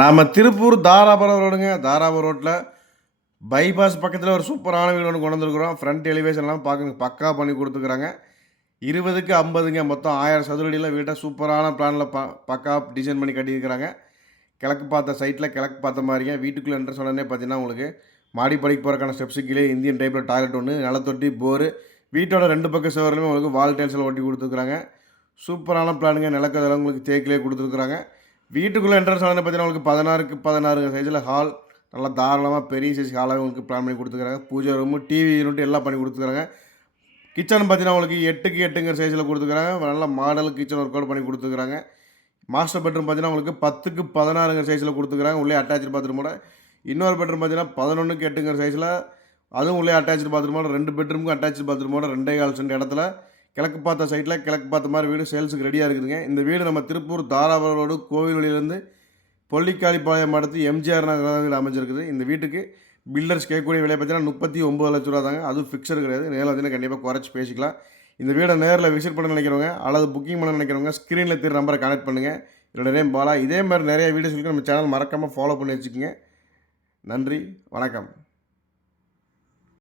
நாம் திருப்பூர் தாராபுரம் ரோடுங்க. தாராபுரம் ரோட்டில் பைபாஸ் பக்கத்தில் ஒரு சூப்பரான வீடு ஒன்று கொண்டு வந்துருக்குறோம். ஃப்ரண்ட் எலிவேஷன்லாம் பார்க்க பக்கா பண்ணி கொடுத்துக்குறாங்க. 20க்கு 50ங்க மொத்தம் 1000 சதுரடியில் வீட்டை சூப்பரான பிளானில் பக்கா டிசைன் பண்ணி கட்டியிருக்கிறாங்க. கிழக்கு பார்த்த சைட்டில் கிழக்கு பார்த்த மாதிரிங்க. வீட்டுக்குள்ளே என்ட்ரன்ஸ் உடனே பார்த்தீங்கன்னா உங்களுக்கு மாடிப்படிக்கு போகிறக்கான ஸ்டெப்ஸு கீழே இந்தியன் டைப்பில் டாய்லெட் ஒன்று, நிலத்தொட்டி, போரு. வீட்டோட 2 பக்கம் சுவர்லையுமே உங்களுக்கு வால் டைல்ஸில் ஒட்டி கொடுத்துருக்குறாங்க. சூப்பரான பிளானுங்க. நிலக்கதெல்லாம் உங்களுக்கு தேக்கிலே கொடுத்துருக்குறாங்க. வீட்டுக்குள்ளே என்ட்ரன்ஸ் ஆனது பார்த்தீங்கன்னா உங்களுக்கு 16க்கு 16 சைஸில் ஹால், நல்லா தாராளமாக பெரிய சைஸ் ஹாலாகவே உங்களுக்கு பிளான் பண்ணி கொடுத்துருக்காங்க. பூஜை ரூமு, டிவி யூனிட் எல்லாம் பண்ணி கொடுத்துருக்காங்க. கிச்சன் பார்த்தீங்கன்னா உங்களுக்கு 8க்கு 8ங்கிற சைஸில் கொடுத்துருக்காங்க. நல்ல மாடல் கிச்சன் ஒர்க் அவுட் பண்ணி கொடுத்துருக்காங்க. மாஸ்டர் பெட்ரூம் பார்த்தீங்கன்னா உங்களுக்கு 10க்கு 16ங்கிற சைஸில் கொடுத்துருக்காங்க. உள்ளே அட்டாச்சு பாத்ரூமோட. இன்னொரு பெட்ரூம் பார்த்தீங்கன்னா 11க்கு 8ங்கிற சைஸில், அதுவும் உள்ளே அட்டாச்சு பாத்ரூமோட, 2 பெட்ரூமுக்கும் அட்டாச்சு பாத்ரூமோட 2.25 சென்ட் இடத்துல கிழக்கு பார்த்த சைட்டில் கிழக்கு பார்த்த மாதிரி வீடு சேல்ஸுக்கு ரெடியாக இருக்குதுங்க. இந்த வீடு நம்ம திருப்பூர் தாராபுரம் ரோடு கோவில் வழியிலேருந்து பொல்லிக்காளிப்பாளையம் அடுத்து எம்ஜிஆர் நகரில் அமைஞ்சிருக்குது. இந்த வீட்டுக்கு பில்டர்ஸ் கேட்கக்கூடிய விலை பார்த்தீங்கன்னா 39 லட்ச ரூபா தாங்க. அதுவும் ஃபிக்ஸடு கிடையாது. நேரில் வந்து கண்டிப்பாக குறைச்சி பேசிக்கலாம். இந்த வீடை நேரில் விசிட் பண்ண நினைக்கிறவங்க அல்லது புக்கிங் பண்ண நினைக்கிறவங்க ஸ்க்ரீனில் தெரிய நம்பரை கனெக்ட் பண்ணுங்கள். என்னோட நேம் பாலா. இதே மாதிரி நிறைய வீடியோஸ் நம்ம சேனல் மறக்காமல் ஃபாலோ பண்ணி வச்சுக்கோங்க. நன்றி, வணக்கம்.